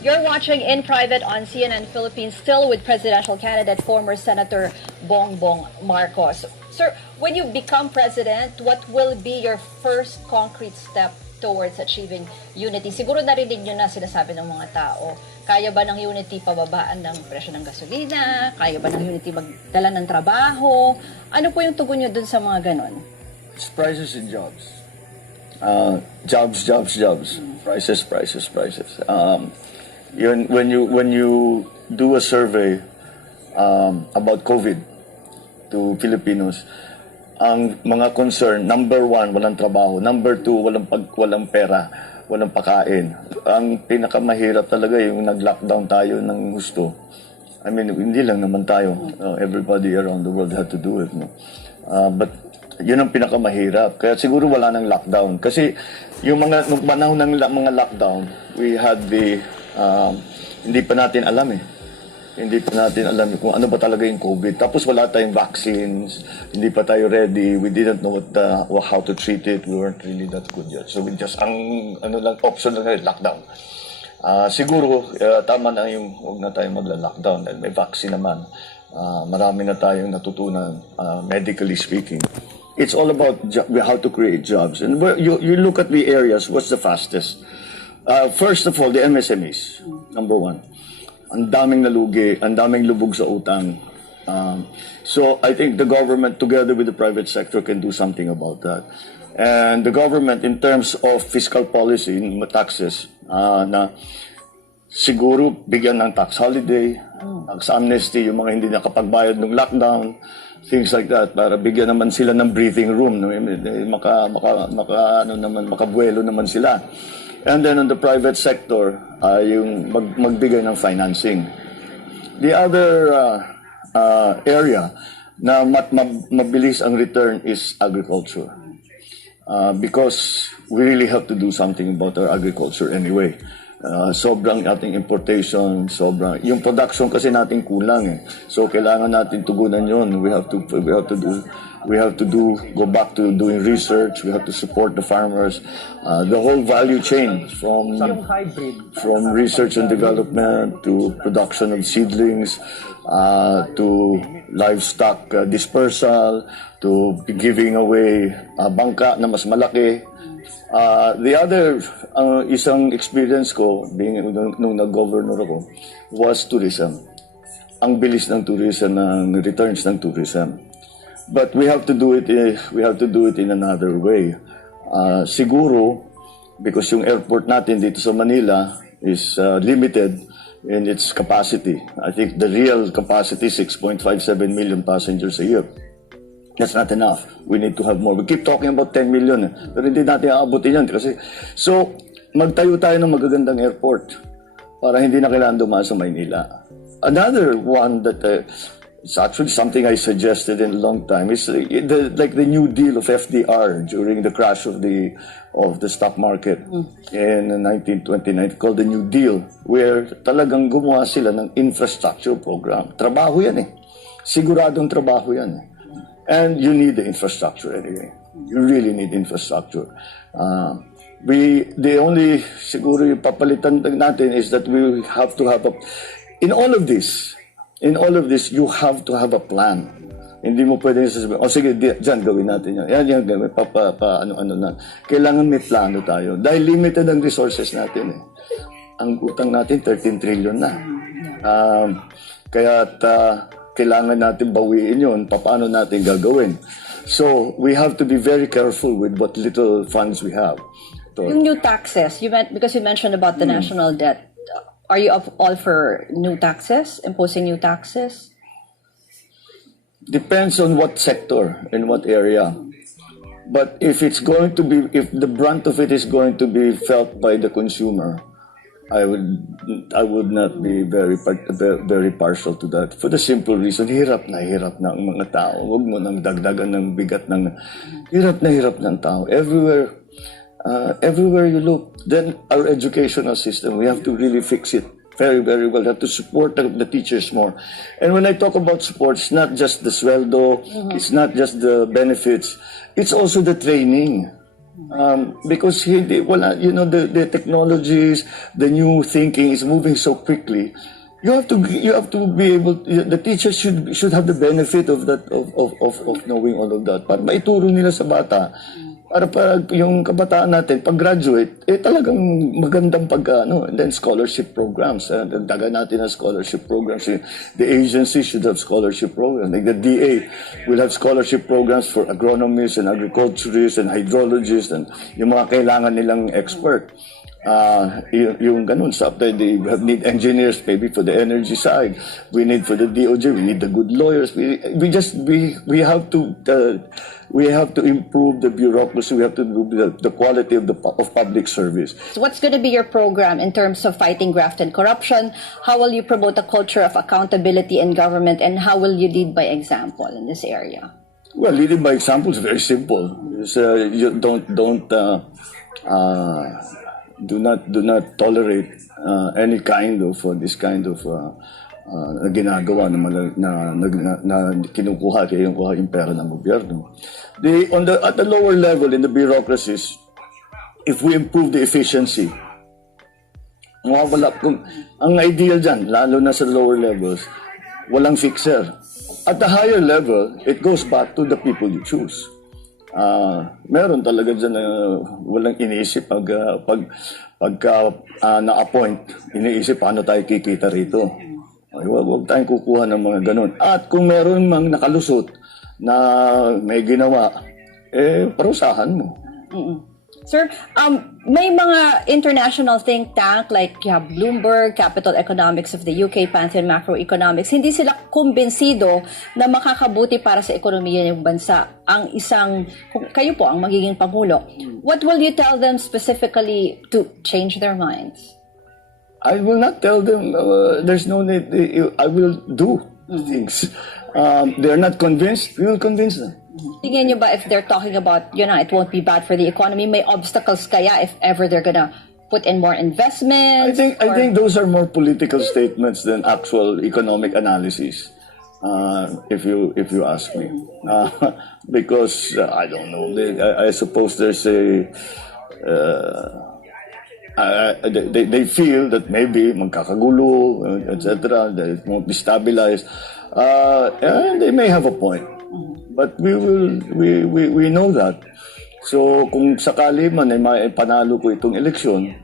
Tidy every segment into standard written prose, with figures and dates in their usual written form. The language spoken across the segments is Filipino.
You're watching In Private on CNN Philippines, still with presidential candidate former Senator Bongbong Marcos. Sir, when you become president, what will be your first concrete step towards achieving unity? Siguro narinig nyo na sinasabi ng mga tao, kaya ba ng unity pababaan ng presyo ng gasolina? Kaya ba ng unity magdala ng trabaho? Ano po yung tugon nyo dun sa mga ganon? It's prices and jobs. Jobs. Prices. When you do a survey about COVID to Filipinos, ang mga concern, number 1, walang trabaho. Number 2, walang pera, walang pakain. Ang pinakamahirap talaga yung nag-lockdown tayo ng gusto. I mean, hindi lang naman tayo. Everybody around the world had to do it. No? But yun ang pinakamahirap. Kaya siguro wala nang lockdown. Kasi yung nung panahon ng mga lockdown, we had hindi pa natin alam Hindi pa natin alam kung ano ba talaga yung COVID. Tapos wala tayong vaccines, hindi pa tayo ready. We didn't know how to treat it. We weren't really that good yet. So we just, option lang lockdown. Siguro, tama na yung huwag na tayong magla-lockdown. Dahil may vaccine naman. Marami na tayong natutunan, medically speaking. It's all about how to create jobs. And you look at the areas, what's the fastest? First of all, the MSMEs, number 1. Ang daming nalugi, ang daming lubog sa utang. So I think the government, together with the private sector, can do something about that. And the government, in terms of fiscal policy, taxes, na siguro bigyan ng tax holiday, tax amnesty, yung mga hindi nakapagbayad ng lockdown, things like that, para bigyan naman sila ng breathing room, no? Makabuelo naman sila. And then on the private sector, yung magbigay ng financing. The other area na mabilis ang return is agriculture. Because we really have to do something about our agriculture anyway. Sobrang ating importation, yung production kasi natin kulang So kailangan natin tugunan yon. We have to go back to doing research. We have to support the farmers. The whole value chain from research and development to production of seedlings, to livestock dispersal, to giving away bangka na mas malaki. The other isang experience ko nung nag-governor ako was tourism. Ang bilis ng tourism, ng returns ng tourism. But we have to do it in another way. Siguro because yung airport natin dito sa Manila is limited in its capacity. I think the real capacity is 6.57 million passengers a year. That's not enough. We need to have more. We keep talking about 10 million. Pero hindi natin aabutin yan. So, magtayo tayo ng magagandang airport para hindi na kailangan dumaan sa Maynila. Another one that it's actually something I suggested in a long time is like the New Deal of FDR during the crash of the stock market in 1929, called the New Deal, where talagang gumawa sila ng infrastructure program. Trabaho yan Siguradong trabaho yan And you need the infrastructure anyway. You really need infrastructure. The only siguro yung papalitan natin is that we have to have in all of this, you have to have a plan. Hindi mo pwedeng sasabihin, sige, dyan gawin natin yan. Yan gawin, ano na. Kailangan may plano tayo. Dahil limited ang resources natin Ang utang natin, 13 trillion na. Kailangan natin bawiin yun, paano natin gagawin. So, we have to be very careful with what little funds we have. Yung new taxes, because you mentioned about the national debt, are you all for new taxes, imposing new taxes? Depends on what sector, in what area. But if the brunt of it is going to be felt by the consumer, I would not be very partial to that. For the simple reason, hirap na ang mga tao. Huwag mo nang dagdagan ng bigat ng hirap ng tao. Everywhere you look, then our educational system, we have to really fix it very, very well. We have to support the teachers more. And when I talk about support, it's not just the sweldo, it's not just the benefits, it's also the training. Because the technologies, the new thinking is moving so quickly. You have to be able. The teachers should have the benefit of that of knowing all of that. Para maituro nila sa bata. Para yung kabataan natin, pag-graduate, talagang magandang and then scholarship programs. Dagan natin ang scholarship programs. The agency should have scholarship programs. Like the DA will have scholarship programs for agronomists and agriculturists and hydrologists and yung mga kailangan nilang expert. Yung ganun stuff. They need engineers maybe for the energy side. We need for the DOJ. We need the good lawyers. We have to improve the bureaucracy. We have to improve the quality of public service. So what's going to be your program in terms of fighting graft and corruption? How will you promote a culture of accountability in government, and how will you lead by example in this area? Well, leading by example is very simple. You do not tolerate any kind of this kind of ginagawa na kinukuha yung pera ng gobyerno. At the lower level in the bureaucracies, if we improve the efficiency, ang ideal dyan, lalo na sa lower levels, walang fixer. At the higher level, it goes back to the people you choose. Meron talaga dyan na walang iniisip pagka na-appoint, iniisip paano tayo kikita rito. Huwag tayong kukuha ng mga ganun. At kung meron mang nakalusot na may ginawa, parusahan mo. Sir, may mga international think tank like you have Bloomberg, Capital Economics of the UK, Pantheon Macroeconomics, hindi sila kumbinsido na makakabuti para sa ekonomiya ng bansa ang kayo po ang magiging Pangulo. What will you tell them specifically to change their minds? I will not tell them there's no need. I will do things. They're not convinced, we will convince them. Tingin nyo ba if they're talking about, it won't be bad for the economy, may obstacles kaya if ever they're gonna put in more investments? I think those are more political statements than actual economic analysis. If you ask me, because I don't know. I suppose there's they feel that maybe magkakagulo, etc. That it won't be stabilized. And they may have a point. But we know that. So kung sakali man ay panalo ko itong eleksyon,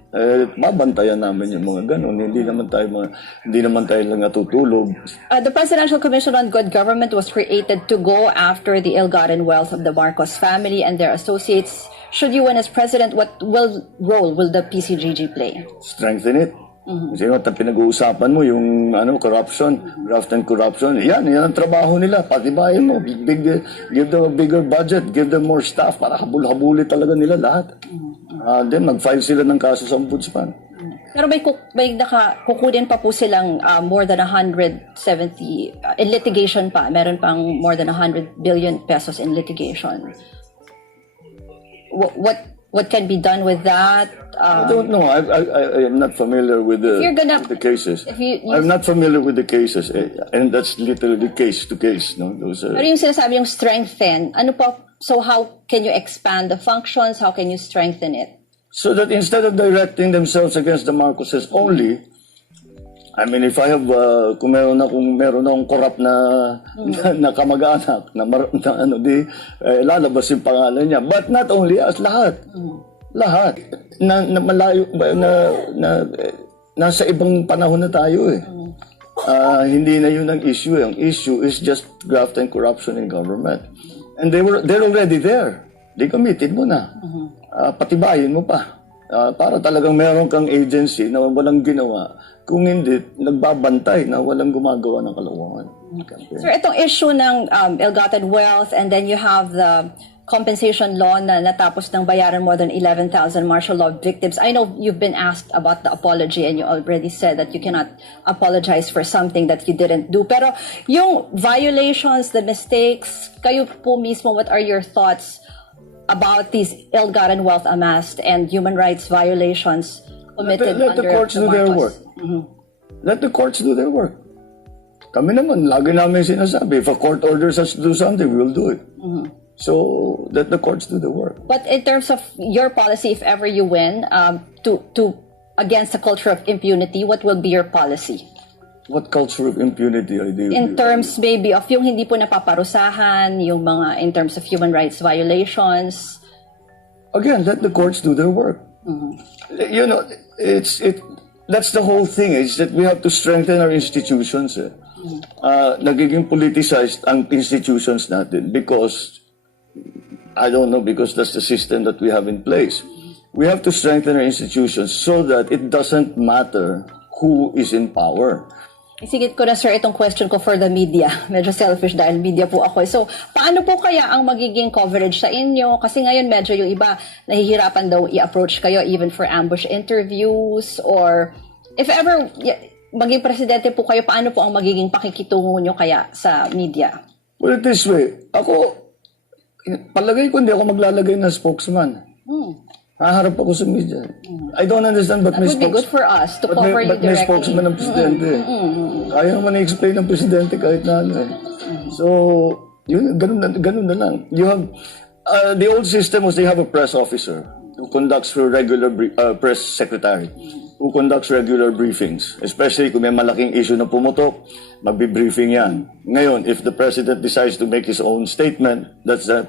babantayan namin yung mga ganun. Hindi naman tayo lang natutulog. The Presidential Commission on Good Government was created to go after the ill-gotten wealth of the Marcos family and their associates. Should you win as president, what role will the PCGG play? Strengthen it. Kasi pinag-uusapan mo yung corruption, graft and corruption. Yan ang trabaho nila. Patibayin mo. Give them a bigger budget. Give them more staff para habul-habuli talaga nila lahat. Then mag-file sila ng kaso sa ombudsman. Pero may kukunin pa po silang more than 170 in litigation pa. Meron pang more than 100 billion pesos in litigation. What can be done with that? I don't know. I am not familiar with the cases. I'm not familiar with the cases, and that's literally case to case. No, Pero yung sinasabi yung strengthen, so how can you expand the functions? How can you strengthen it? So that instead of directing themselves against the Marcoses only, I mean, if I have, kung meron akong corrupt na kamag-anak, lalabas yung pangalan niya. But not only us, lahat. Lahat. Na malayo, nasa ibang panahon na tayo eh. Hindi na yun ang issue. Ang issue is just graft and corruption in government. And they're already there. They committed mo na. Patibayin mo pa. Para talagang meron kang agency na walang ginawa. Kung hindi, nagbabantay na walang gumagawa ng kalokohan. Sir, itong issue ng ill-gotten wealth, and then you have the compensation law na natapos ng bayaran more than 11,000 martial law victims. I know you've been asked about the apology and you already said that you cannot apologize for something that you didn't do. Pero yung violations, the mistakes, kayo po mismo, what are your thoughts about these ill-gotten wealth amassed and human rights violations committed let the courts do their work. Let the courts do their work. Kami naman, lagi namin sinasabi, if a court orders us to do something, we will do it. So let the courts do the work. But in terms of your policy, if ever you win, to against the culture of impunity, what will be your policy? What culture of impunity are they? In terms maybe of yung hindi po napaparusahan, yung mga in terms of human rights violations. Again, let the courts do their work. You know, that's the whole thing, is that we have to strengthen our institutions. Nagiging politicized ang institutions natin because, I don't know, because that's the system that we have in place. We have to strengthen our institutions so that it doesn't matter who is in power. Isigit ko na, sir, itong question ko for the media. Medyo selfish dahil media po ako. So, paano po kaya ang magiging coverage sa inyo? Kasi ngayon medyo yung iba nahihirapan daw i-approach kayo even for ambush interviews, or if ever maging presidente po kayo, paano po ang magiging pakikitungo nyo kaya sa media? Well, this way, palagay ko hindi ako maglalagay ng spokesman. Haharap ako sa media. I don't understand but That would be good for us to cover you directly. But may spokesman ng presidente. Kaya naman i-explain ng presidente kahit na ano eh. So, yun, ganun na lang. You have, the old system was they have a press officer who conducts regular press secretary who conducts regular briefings. Especially kung may malaking issue na pumutok, magbi-briefing yan. Ngayon, if the president decides to make his own statement, that's that.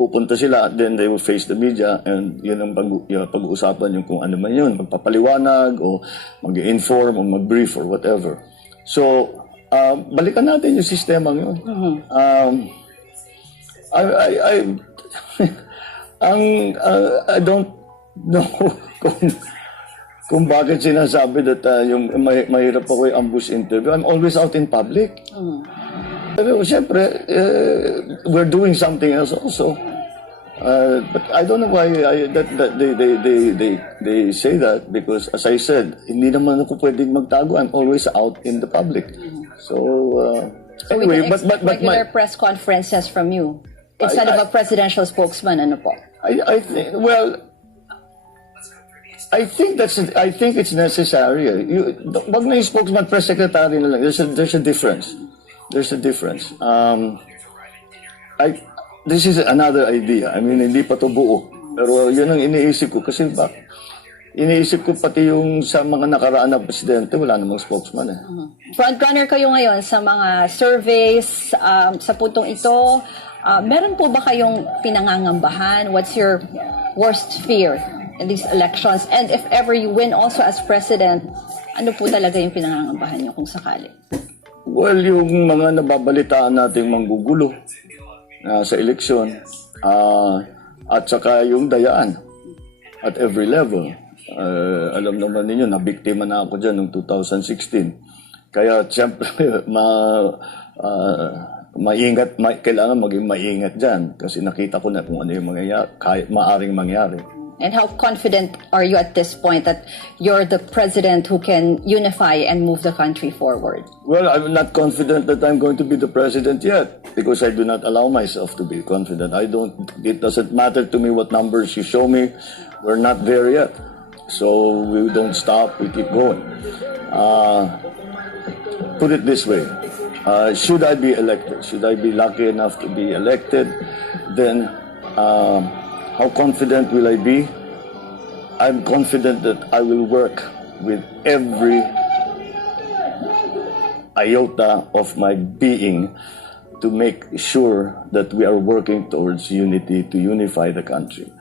Pupunta sila, then they will face the media, and yun ang pag-uusapan yung kung ano man yun, magpapaliwanag, o mag-inform, o mag-brief, or whatever. So, balikan natin yung sistema yun. I don't know kung bakit sinasabi that yung mahirap ako yung ambush interview. I'm always out in public. Pero siyempre, we're doing something else also. But I don't know why they say that, because as I said, hindi naman ako pwedeng magtago. I'm always out in the public. So anyway, we can expect regular press conferences from you instead of a presidential spokesman. Ano po? I think it's necessary. Wag na yung spokesman, press secretary na lang. There's a difference. There's a difference. This is another idea. I mean, hindi pa to buo. Pero yun ang iniisip ko. Kasi iniisip ko pati yung sa mga nakaraan na presidente, wala namang spokesman eh. Frontrunner kayo ngayon sa mga surveys. Sa puntong ito, meron po ba kayong pinangangambahan? What's your worst fear in these elections? And if ever you win also as president, ano po talaga yung pinangangambahan niyo kung sakali? Well, yung mga nababalitaan nating manggugulo sa eleksyon, at saka yung dayaan at every level. Alam naman ninyo, nabiktima na ako dyan noong 2016. Kaya siyempre, kailangan maging maingat dyan kasi nakita ko na kung ano yung maaring mangyari. And how confident are you at this point that you're the president who can unify and move the country forward? Well, I'm not confident that I'm going to be the president yet because I do not allow myself to be confident. It doesn't matter to me what numbers you show me. We're not there yet. So we don't stop, we keep going. Put it this way. Should I be elected? Should I be lucky enough to be elected? Then how confident will I be? I'm confident that I will work with every iota of my being to make sure that we are working towards unity, to unify the country.